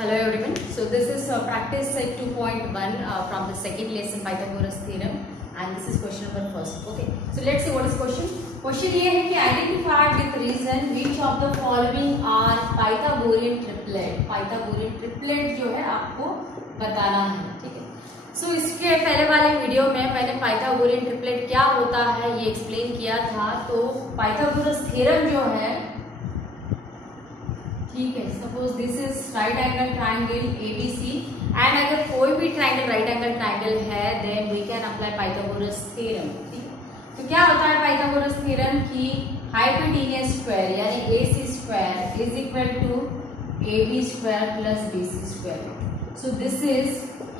Hello everyone. So this is practice set 2.1 from the second lesson Pythagoras theorem, and this is question number first. Okay. So let's see what is question. Question ये है कि identify with reason which of the following are Pythagorean triplet. Pythagorean triplet जो है आपको बताना है, ठीक है. So इसके पहले वाले वीडियो में मैंने पाइथागोरियन ट्रिपलेट क्या होता है ये एक्सप्लेन किया था. तो पाइथागोरस थ्योरम जो है, ठीक है, suppose this is right angle triangle ABC and अगर कोई भी ट्राइंगल राइट एंगल ट्राइंगल है then we can apply Pythagoras theorem. ठीक है, तो क्या होता है पाइथागोरस थ्योरम की हाइपोटेन्यूज स्क्वायर यानी AC square is equal to AB square plus BC square. So this is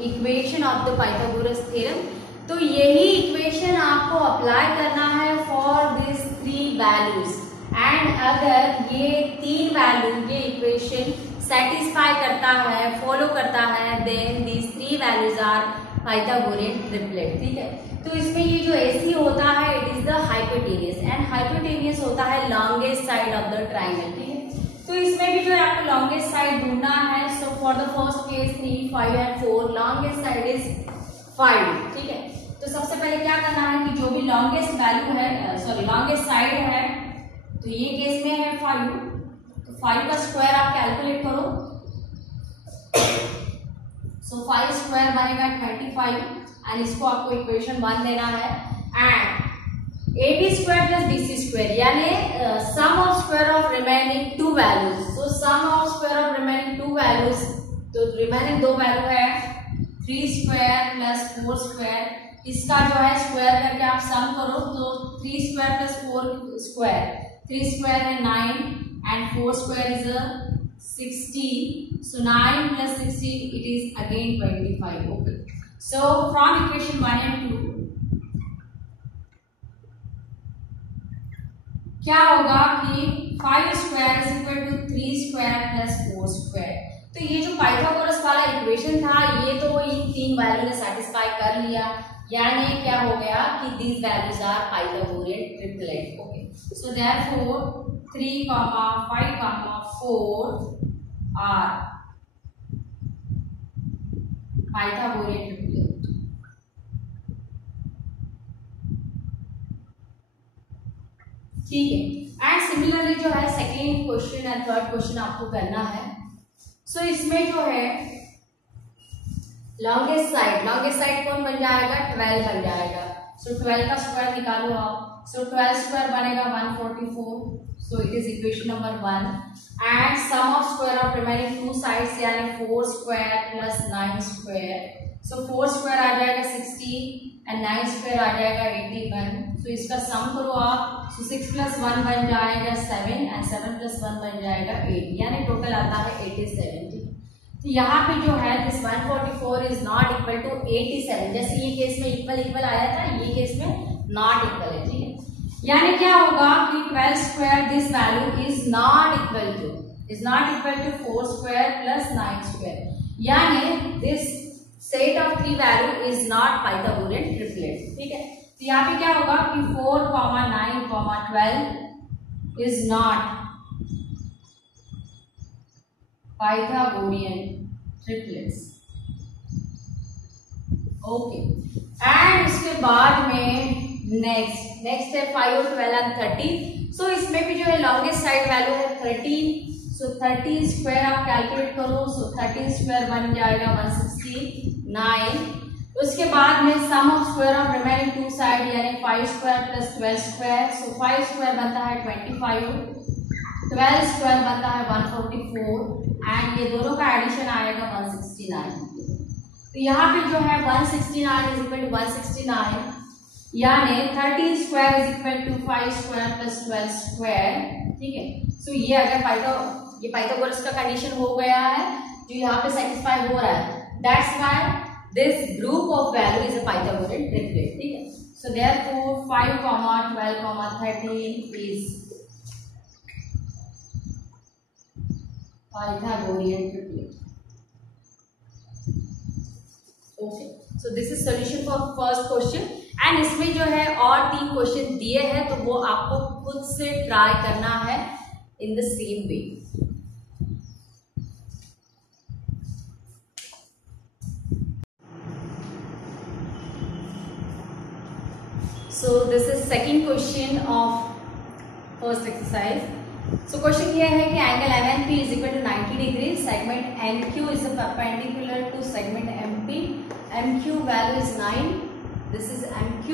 equation of the Pythagoras theorem. तो यही इक्वेशन आपको अप्लाई करना है for this three values and अगर ये तीन वैल्यू ये इक्वेशन सेटिस्फाई करता है, फॉलो करता है, then these three values are Pythagorean triplet. ठीक है, तो इसमें ये जो AC होता है it is the hypotenuse and hypotenuse होता है longest side of the triangle. ठीक है, तो इसमें भी जो है आपको लॉन्गेस्ट साइड ढूंढना है. So for the first case 3, 5 and 4 longest side is 5. ठीक है, तो सबसे पहले क्या करना है कि जो भी लॉन्गेस्ट वैल्यू है लॉन्गेस्ट साइड है, तो ये केस में है 5, तो 5 का स्क्वायर आप कैलकुलेट करो. सो 5 स्क्वायर बनेगा 25 एंड इसको आपको इक्वेशन 1 देना है. And AB square plus BC square यानी sum of square of remaining two values. So sum of square of remaining two values, तो रिमेनिंग दो वैल्यू है 3 स्क्वायर प्लस 4 स्क्वायर. इसका जो है स्क्वायर करके आप सम करो तो 3 स्क्वायर प्लस 4 स्क्वायर, 3 स्क्वायर है 9 and 4 square is 16. So 9 plus 16 it is again 25. Okay. So from equation 1 and 2 क्या होगा कि 5 square is equal to 3 square plus 4 square. तो ये जो पाइथागोरस वाला इक्वेशन था ये तो इन तीन वैल्यू ने सेटिस्फाई कर लिया, यानी क्या हो गया कि these values are Pythagorean triplet. Okay. So therefore 3, 5, 4 are Pythagorean triplet. ठीक है, एंड सिमिलरली जो है second question and third question आपको करना है. सो इसमें जो है लॉन्गेस्ट साइड कौन बन जाएगा? 12 बन जाएगा. सो 12 का स्क्वायर निकालो आप. So 12 स्क्वायर बनेगा 144. So it is equation number 1. And sum of square of remaining two sides यानी 4 square plus 9 square. So 4 square आ जाएगा 60 and 9 square आ जाएगा 81. So इसका सम करो आप. So 6 plus 1 बन जाएगा 7 and 7 plus 1 बन जाएगा 8 यानी टोटल आता है 87. तो यहाँ पे जो है this 144 is not equal to 87. जैसे ये केस में इक्वल आया था, ये केस में नॉट इक्वल है. ठीक है, यानी क्या होगा कि 12 square this value is not equal to 4 square plus 9 square, यानी this set of three value is not Pythagorean triplet. ठीक है, तो यहाँ पे क्या होगा कि 4, 9, 12 is not Pythagorean triplets. Okay, and उसके बाद में नेक्स्ट है 5 और 12 एंड 30. सो इसमें भी जो है लॉन्गेस्ट साइड वैल्यू है 13. सो 30 स्क्वायर आप कैलकुलेट करो. सो 13 स्क्वायर बन जाएगा 169. उसके बाद में sum of square of remaining two side यानी 5 square plus 12 square. So 5 square बनता है 25, 12 स्क्वायर बनता है 144 एंड ये दोनों का एडिशन आएगा 169. तो यहाँ पे जो है 169 इज इक्वल टू 169 यानी 13 square is equal to 5 square plus 12 square. ठीक है, सो ये अगर ये पाइथागोरस का कंडीशन हो गया है जो यहाँ पे सेटिस्फाई हो रहा है, that's why this group of value is a Pythagorean triplet. ठीक है, so therefore 5, 12, 13 is Pythagorean triplet. Okay, so this is solution for first question. And इसमें जो है और 3 क्वेश्चन दिए हैं तो वो आपको खुद से ट्राई करना है in the same way. So this is second question of first exercise. So question ये है कि angle MNP is equal to 90 degrees. Segment NQ is perpendicular to segment MP. MQ value is 9. This is MQ.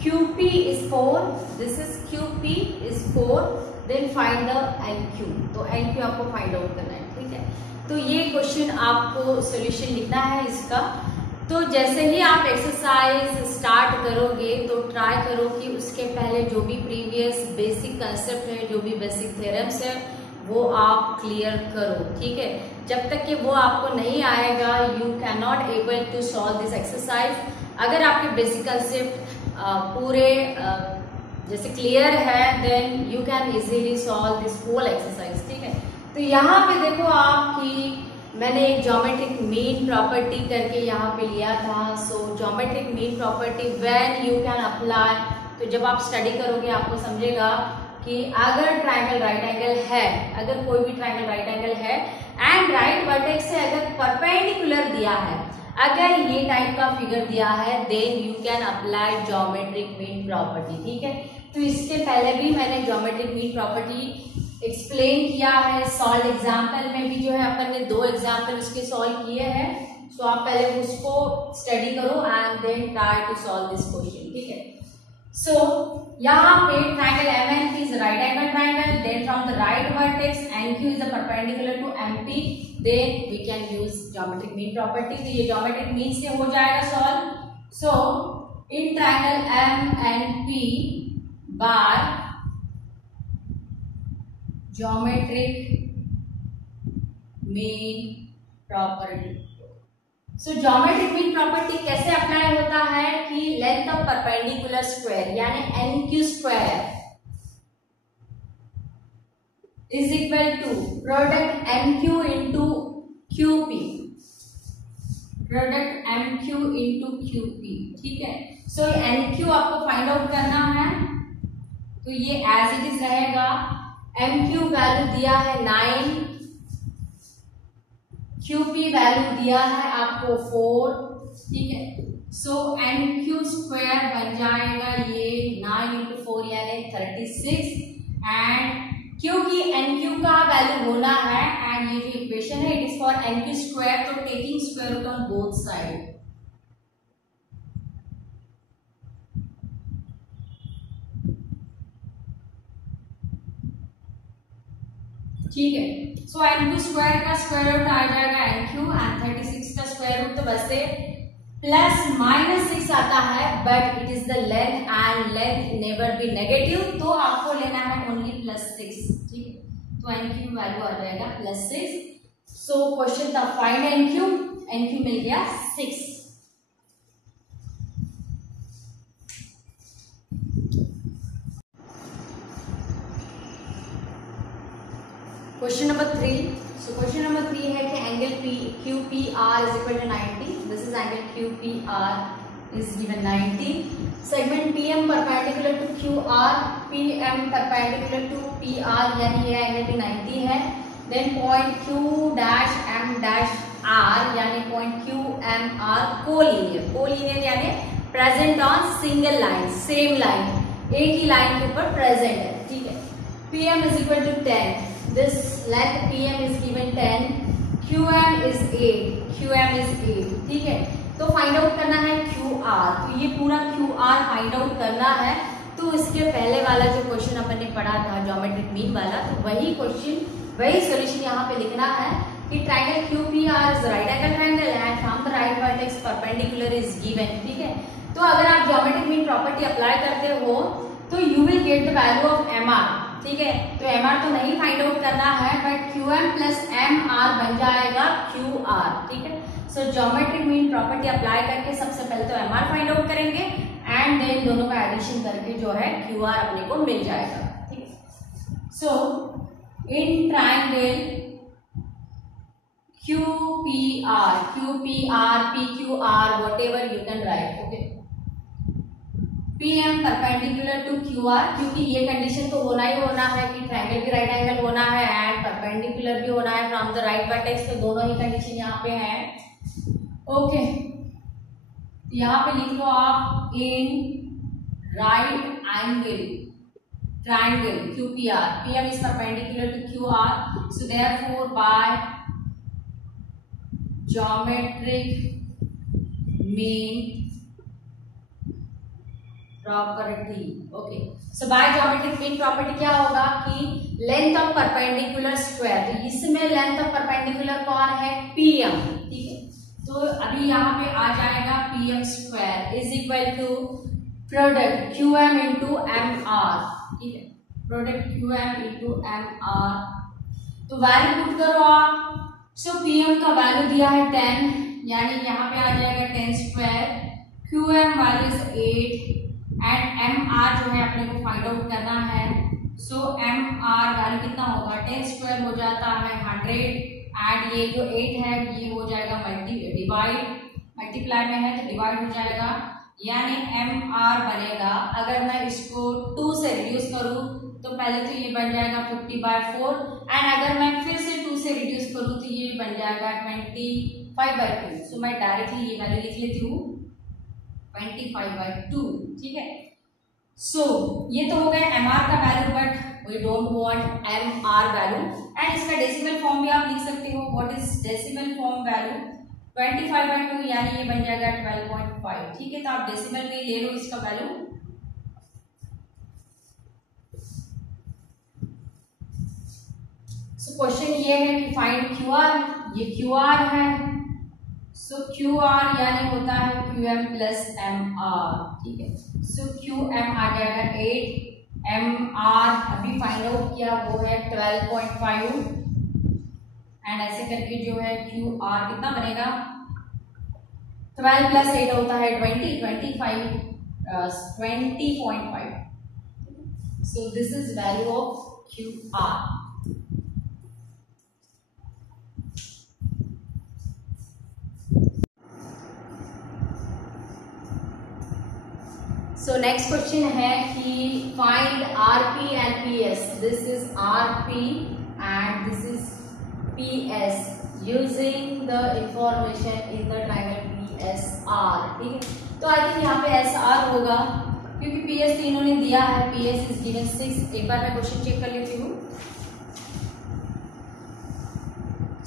QP is 4. This is QP is 4. Then find the NQ. तो NQ आपको find out करना है, ठीक है। तो ये question आपको solution लिखना है इसका। तो जैसे ही आप एक्सरसाइज स्टार्ट करोगे तो ट्राई करो कि उसके पहले जो भी प्रीवियस बेसिक कंसेप्ट है, जो भी बेसिक थ्योरम्स है, वो आप क्लियर करो, ठीक है। जब तक कि वो आपको नहीं आएगा you can not able to solve this exercise. अगर आपके बेसिक कंसेप्ट पूरे जैसे क्लियर है then you can easily solve this whole exercise, ठीक है। तो यहाँ पे देखो आपकी मैंने एक ज्योमेट्रिक मीन प्रॉपर्टी करके यहाँ पे लिया था। So geometric mean property when you can apply, तो जब आप स्टडी करोगे आपको समझेगा कि अगर ट्रायंगल राइट एंगल है, अगर कोई भी ट्रायंगल राइट एंगल है एंड राइट वर्टेक्स से अगर परपेंडिकुलर दिया है, अगर ये टाइप का फिगर दिया है then you can apply geometric mean property, ठीक है। तो इसके पहले भी मैंने ज्योमेट्रिक मीन प्रॉपर्टी एक्सप्लेन किया है। सॉल्व एग्जाम्पल में भी जो है अपन ने 2 एग्जाम्पल उसके सॉल्व किए हैं। सो आप पहले उसको स्टडी करो and then try to solve this question, ठीक है। सो यहाँ पे triangle MNP is right angle triangle, then from the right vertex NQ is perpendicular to MP, then we can use geometric mean property. तो ये geometric mean से हो जाएगा solve. So in triangle MNP by geometric mean property. So geometric mean property कैसे apply होता है कि length of perpendicular square यानी NQ square is equal to product MQ into QP, product MQ into QP, ठीक है। So NQ आपको find out करना है, तो ये एज इट इज रहेगा। MQ वैल्यू दिया है 9, QP वैल्यू दिया है आपको 4, ठीक है। सो NQ स्क्वायर बन जाएगा ये 9 इंटू 4 यानी 36, एंड क्योंकि NQ का वैल्यू होना है एंड ये जो इक्वेशन है it is for NQ square, तो taking square root on both side, ठीक है। सो NQ स्क्वायर का स्क्वायर रूट आ जाएगा NQ एंड 36 का स्क्वायर रूट तो वैसे प्लस माइनस 6 आता है but it is the length and length never be negative, तो आपको लेना है ओनली +6, ठीक है। तो NQ वैल्यू आ जाएगा +6। सो क्वेश्चन था फाइंड NQ मिल गया 6। Question number 3। So question number 3 है कि angle QPR is equal to 90। This is angle QPR is given 90। Segment PM perpendicular to QR, PM perpendicular to PR यानी ये angle भी 90 है। देन पॉइंट Q'(M')R यानी point QMR collinear यानी present on single line, same line, एक ही line के ऊपर present है, ठीक है। PM is equal to 10, this length PM is given 10, QM is 8, ठीक है। तो फाइंड आउट करना है QR, तो ये पूरा QR फाइंड आउट करना है। तो इसके पहले वाला जो क्वेश्चन अपन ने पढ़ा था ज्योमेट्रिक मीन वाला, तो वही क्वेश्चन वही सॉल्यूशन यहाँ पे लिखना है कि triangle QPR is right angle triangle and from the right vertex perpendicular is given, ठीक है। तो अगर आप ज्योमेट्रिक मीन प्रॉपर्टी अप्लाई करते हो तो you will get the value of MR, ठीक है। तो MR तो नहीं फाइंड आउट करना है बट QM प्लस MR बन जाएगा QR, ठीक है। सो ज्योमेट्रिक मीन प्रॉपर्टी अप्लाई करके सबसे पहले तो MR फाइंड आउट करेंगे एंड देन दोनों का एडिशन करके जो है QR अपने को मिल जाएगा, ठीक है। So in triangle QPR, PQR whatever you can write, okay। PM perpendicular to QR, क्योंकि ये कंडीशन तो होना ही होना है कि ट्रायंगल भी राइट एंगल होना है एंड परपेंडिकुलर भी होना है फ्रॉम द राइट वर्टेक्स, तो दोनों ही कंडीशन यहाँ पे है, ओके। यहाँ पे लिख लो आप इन right angle triangle QPR. PM is perpendicular to QR. So therefore by geometric mean property. Okay. So by geometric mean property क्या होगा कि लेंथ ऑफ परपेंडिकुलर स्क्वायर, तो इसमें लेंथ ऑफ परपेंडिकुलर कौन है? PM. ठीक है, तो अभी यहाँ पे आ जाएगा PM square is equal to product QM into MR. ठीक है, प्रोडक्ट QM इंटू MR. तो वैल्यू पुट करो आप. सो PM का वैल्यू दिया है 10, यानी यहाँ पे आ जाएगा 10 square. QM value is 8 and MR जो है अपने को फाइंड आउट करना है. सो MR वैल्यू कितना होगा? 10 स्क्वायर हो जाता है 100 एंड ये जो 8 है ये हो जाएगा मल्टीप्लाई में है तो डिवाइड हो जाएगा, यानी MR बनेगा. अगर मैं इसको 2 से रिड्यूस करूं तो पहले तो ये बन जाएगा 50/4 एंड अगर मैं फिर से 2 से रिड्यूस करूं तो ये बन जाएगा 25/2. सो मैं डायरेक्टली ये वैल्यू लिख लेती हूँ 25/2. ठीक है, सो ये तो हो गया MR का value, but we don't want MR value and इसका डेसिमल फॉर्म भी आप लिख सकते हो. What is decimal form value? 25/2 यानी ये बन जाएगा 12.5. ठीक है, तो आप डेसिमल में ले लो इसका वैल्यू. सो क्वेश्चन ये है कि फाइंड QR. ये QR है. सो QR यानी होता है QM प्लस MR. ठीक है, सो QM आ जाएगा 8, MR अभी फाइंड आउट किया वो है 12.5 एंड ऐसे करके जो है QR कितना बनेगा? 12 प्लस 8 होता है 20.5. सो this is value of QR. So next question है कि find RP and PS. This is RP and this is PS using the information in the triangle PSR. ठीक है, तो आई थिंक यहाँ पे SR होगा क्योंकि PS तो इन्होंने दिया है. PS is given 6. एक बार मैं क्वेश्चन चेक कर लेती हूँ.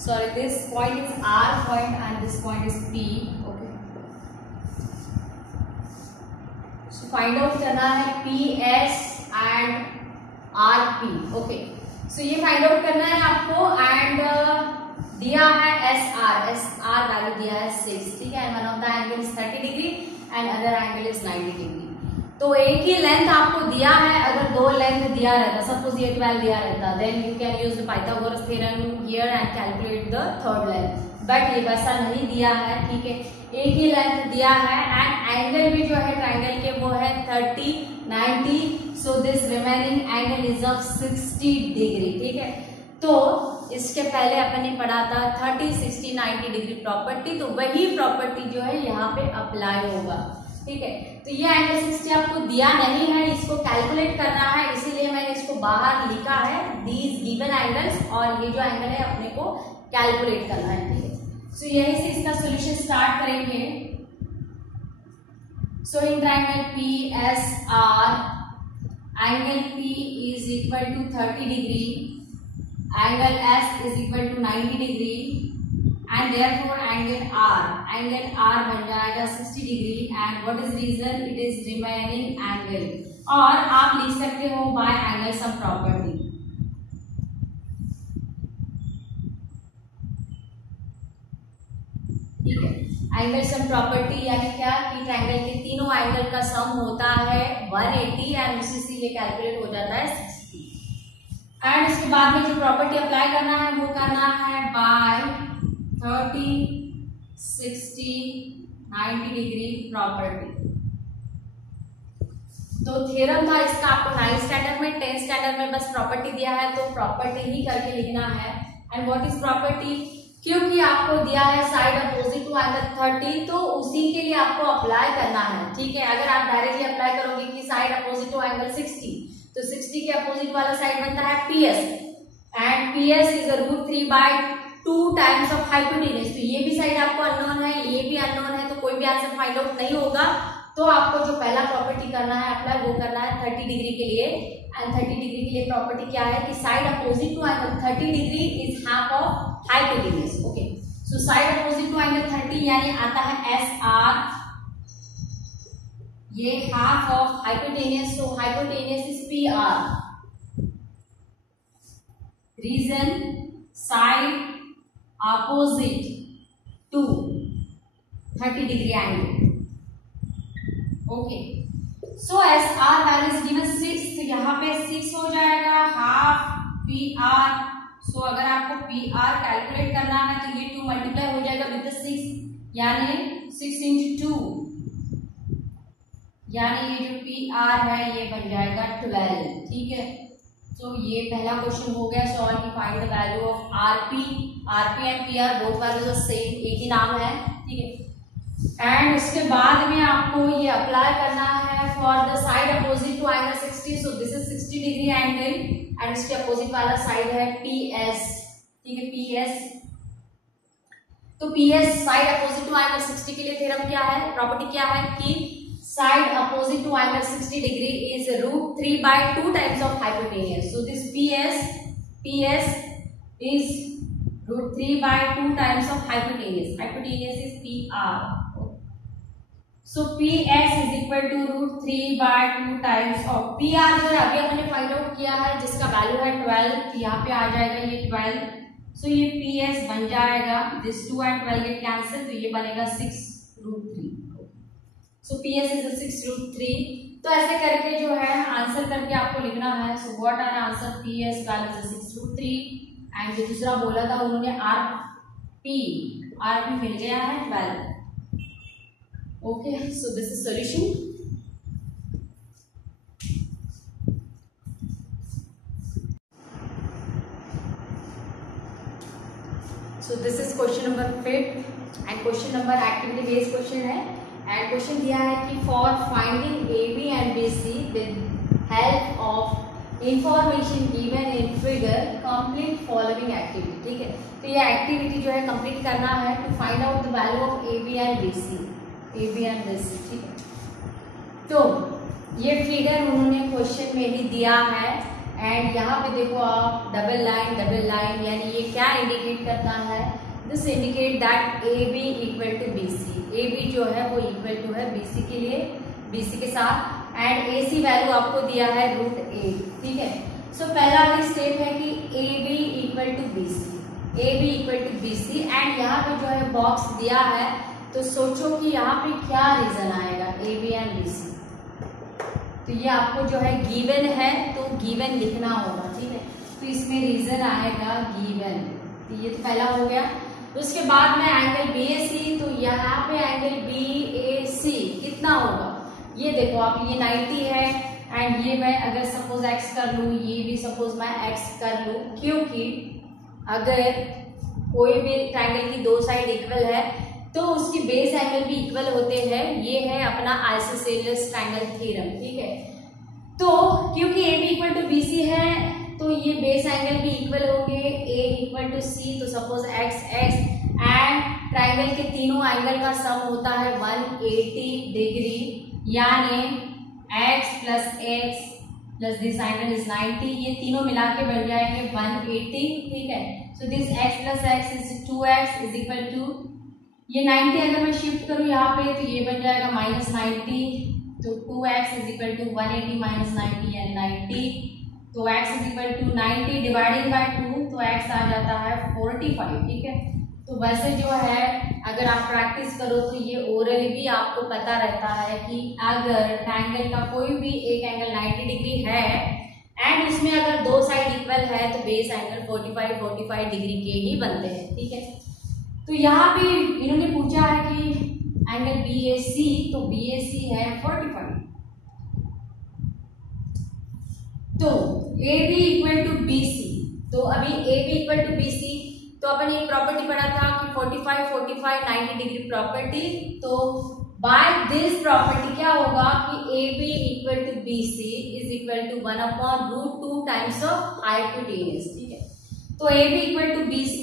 Sorry, this point is R point and this point is P. Find out करना है PS एंड RP. ओके, सो ये फाइंड आउट करना है आपको एंड दिया है SR वैल्यू दिया है 6. ठीक है, one of the angle is 30 degree and other angle is 90 degree. तो एक ही लेंथ आपको दिया है. अगर 2 लेंथ दिया रहता, सपोज ये 12 दिया रहता, then you can use the Pythagoras theorem here and calculate the third length. But ये वैसा नहीं दिया है. ठीक है, एक ही लेंथ दिया है एंड एंगल भी जो है ट्रायंगल के वो है 30, 90. So this remaining angle is of 60 degree. ठीक है, तो इसके पहले अपन ने पढ़ा था 30, 60, 90 डिग्री प्रॉपर्टी. तो वही प्रॉपर्टी जो है यहाँ पे अप्लाई होगा. ठीक है, तो ये एंगल 60 आपको दिया नहीं है, इसको कैलकुलेट करना है, इसीलिए मैंने इसको बाहर लिखा है दीज गिवन एंगल्स, और ये जो एंगल है अपने को कैलकुलेट करना है. ठीक है, सो यहीं से इसका सॉल्यूशन स्टार्ट करेंगे. So in triangle PSR angle P is equal to 30 degree, angle S is equal to 90 degree and therefore angle R बन जाएगा 60 degree. And what is reason? It is remaining angle. और आप लिख सकते हो bye angle sum property. ठीक है, angle sum property यानी क्या कि ट्रायंगल के तीनों एंगल का सम होता है 180 एंड उसी से ये कैलकुलेट हो जाता है 60. एंड इसके बाद में जो प्रॉपर्टी अप्लाई करना है वो करना है बाय 30, 60, 90 डिग्री प्रॉपर्टी. तो थ्योरम था इसका आपको 9th स्टैंडर्ड में, 10th स्टैंडर्ड में बस प्रॉपर्टी दिया है तो प्रॉपर्टी ही करके लिखना है. And what is property? क्योंकि आपको दिया है साइड अपोजिट टू एंगल 30, तो उसी के लिए आपको अप्लाई करना है. ठीक है, अगर आप डायरेक्टली अप्लाई करोगे कि साइड अपोजिट टू एंगल 60, तो 60 के अपोजिट वाला साइड बनता है PS and PS is √3/2 times of hypotenuse. तो ये भी साइड आपको अननोन है, ये भी अननोन है, तो कोई भी आंसर फाइंड आउट नहीं होगा. तो आपको जो पहला प्रॉपर्टी करना है अप्लाई वो करना है 30 डिग्री के लिए। एंड 30 डिग्री के लिए प्रॉपर्टी क्या है कि side opposite to angle 30 degree is half of hypotenuse. Okay, so side opposite to angle 30 यानी आता है एस आर, ये half of hypotenuse, so hypotenuse is P R. Reason side opposite to 30 degree angle. Okay, so S R value is given 6, तो यहाँ पे 6 हो जाएगा half P R. सो अगर आपको पी आर कैलकुलेट करना है तो ये 2 मल्टीप्लाई हो जाएगा विद 6, यानी 6 इंटू 2, यानी ये जो पी आर है ये बन जाएगा 12। ठीक है, तो ये पहला क्वेश्चन हो गया सॉल्व की find the value of RP. RP and P R both values same, एक ही नाम है। ठीक है, एंड उसके बाद में आपको ये अप्लाई करना है for the side opposite to angle 60। So this is 60 degree angle and इसके अपोजिट वाला साइड है PS। ठीक है, PS, तो PS side opposite to angle 60 के लिए थ्योरम क्या है, प्रॉपर्टी क्या है कि side opposite to angle 60 degree is √3/2 times of hypotenuse. So this PS is √3/2 times of hypotenuse. Hypotenuse is PR। So PS is equal to √3/2 times of PR जो है अभी हमने फाइंड आउट किया है जिसका वैल्यू है 12, तो यहाँ पे आ जाएगा ये 12। सो ये PS बन जाएगा, दिस 2 and 12 गेट कैंसिल, तो ये बनेगा 6√3। सो PS इज 6√3। तो ऐसे करके जो है आंसर करके आपको लिखना है। So what are answer, PS value is 6√3 and जो दूसरा बोला था उन्होंने RP मिल गया है 12। Okay, so this is solution. So this is question number 5 and question number activity based question है and question दिया है कि for finding AB and BC with help of information given in figure complete following activity। ठीक है, तो ये activity जो है कंप्लीट करना है to find out the value of AB and BC। AB and BC। ठीक है, तो ये फिगर उन्होंने क्वेश्चन में ही दिया है एंड यहाँ पे देखो आप डबल लाइन यानी ये क्या इंडिकेट करता है, this indicate that AB equal to BC। AB जो है वो इक्वल टू है BC के लिए, BC के साथ एंड AC वैल्यू आपको दिया है √8। ठीक है, सो पहला भी स्टेप है कि AB equal to BC and यहाँ पे जो है बॉक्स दिया है, तो सोचो कि यहाँ पे क्या रीजन आएगा AB एंड BC। तो ये आपको जो है गिवन है तो गिवन लिखना होगा। ठीक है, तो इसमें रीजन आएगा गिवन, तो ये तो पहला हो गया। तो उसके बाद में एंगल BAC, तो यहाँ पे एंगल BAC कितना होगा, ये देखो आप, ये 90 है एंड ये मैं अगर सपोज x कर लूँ, ये भी सपोज मैं x कर लूँ, क्योंकि अगर कोई भी ट्रायंगल की दो साइड इक्वल है तो उसकी बेस एंगल भी इक्वल होते हैं। ये है अपना आइसोसेलेस ट्रायंगल थ्योरम। ठीक है, तो क्योंकि AB इक्वल टू BC है तो ये बेस एंगल भी इक्वल होंगे, A इक्वल टू C, तो सपोज x एंड ट्रायंगल के तीनों एंगल का सम होता है 180 डिग्री, यानी x plus x plus this angle is 90, ये तीनों मिला के बन जाएंगे 180। ठीक है, so this x plus x is 2x is equal to, ये 90 अगर मैं शिफ्ट करूँ यहाँ पे तो ये बन जाएगा -90, तो 2x is equal to 180 minus 90 and 90, तो x is equal to 90 divided by 2, तो x आ जाता है 45। ठीक है, तो वैसे जो है अगर आप प्रैक्टिस करो तो ये ओरली भी आपको पता रहता है कि अगर ट्रायंगल का कोई भी एक एंगल 90 डिग्री है एंड उसमें अगर दो साइड इक्वल है तो बेस एंगल 45 डिग्री के ही बनते हैं। ठीक है, तो यहाँ भी इन्होंने पूछा है कि एंगल BAC, तो BAC है 45, तो AB इक्वल टू BC, तो अभी AB इक्वल टू BC, तो अपन एक प्रॉपर्टी पढ़ा था कि 45 90 डिग्री प्रॉपर्टी, तो बाय दिस प्रॉपर्टी क्या होगा कि AB equal to BC is equal to 1/√2 times of hypotenuse. ठीक है, तो AB इक्वल टू BC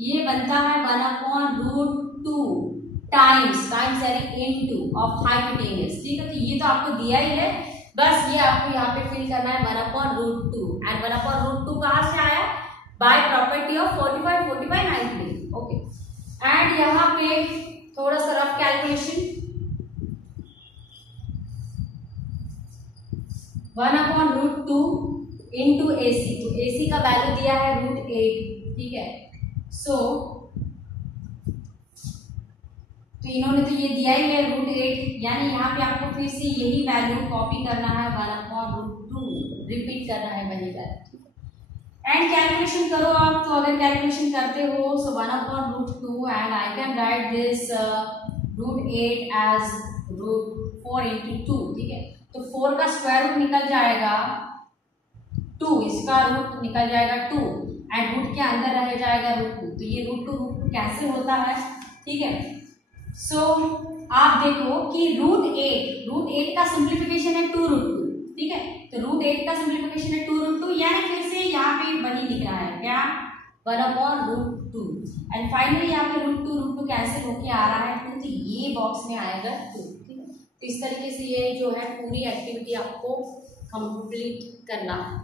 ये बनता है 1/√2 टाइम्स यानी इनटू ऑफ हाइपोटेन्यूज, ठीक है। तो ये तो आपको दिया ही है, बस ये आपको यहाँ पे फिल करना है 1/√2 एंड 1/√2 कहाँ से आया, by property of 45, 45, 90, okay. And यहाँ पे थोड़ा सा रफ कैलकुलेशन, 1/√2 इंटू AC, तो AC का वैल्यू दिया है √8, ठीक है। सो तो इन्होंने तो ये दिया ही है √8, यानी यहाँ पे आपको फिर से यही वैल्यू कॉपी करना है, 1/√2 रिपीट करना है वही वैल्यू। एंड कैलकुलेशन करो आप, तो अगर कैलकुलेशन करते हो so 1/√2 and I can write this √8 as √4 into 2, ठीक है। तो 4 का स्क्वायर रूट निकल जाएगा 2, इसका रूट निकल जाएगा 2 एंड रूट के अंदर रह जाएगा √2, तो ये √2 कैंसिल होता है, ठीक है। सो आप देखो कि √8 का सिंप्लीफिकेशन है 2√2, ठीक है। तो √8 का सिंप्लीफिकेशन है 2√2, यानी फिर से यहाँ पे वही लिख रहा है क्या, 1/√2 एंड फाइनली यहाँ पे √2 कैंसिल होके आ रहा है 2, तो ये बॉक्स में आएगा 2, ठीक है। तो इस तरीके से ये जो है पूरी एक्टिविटी आपको कंप्लीट करना है।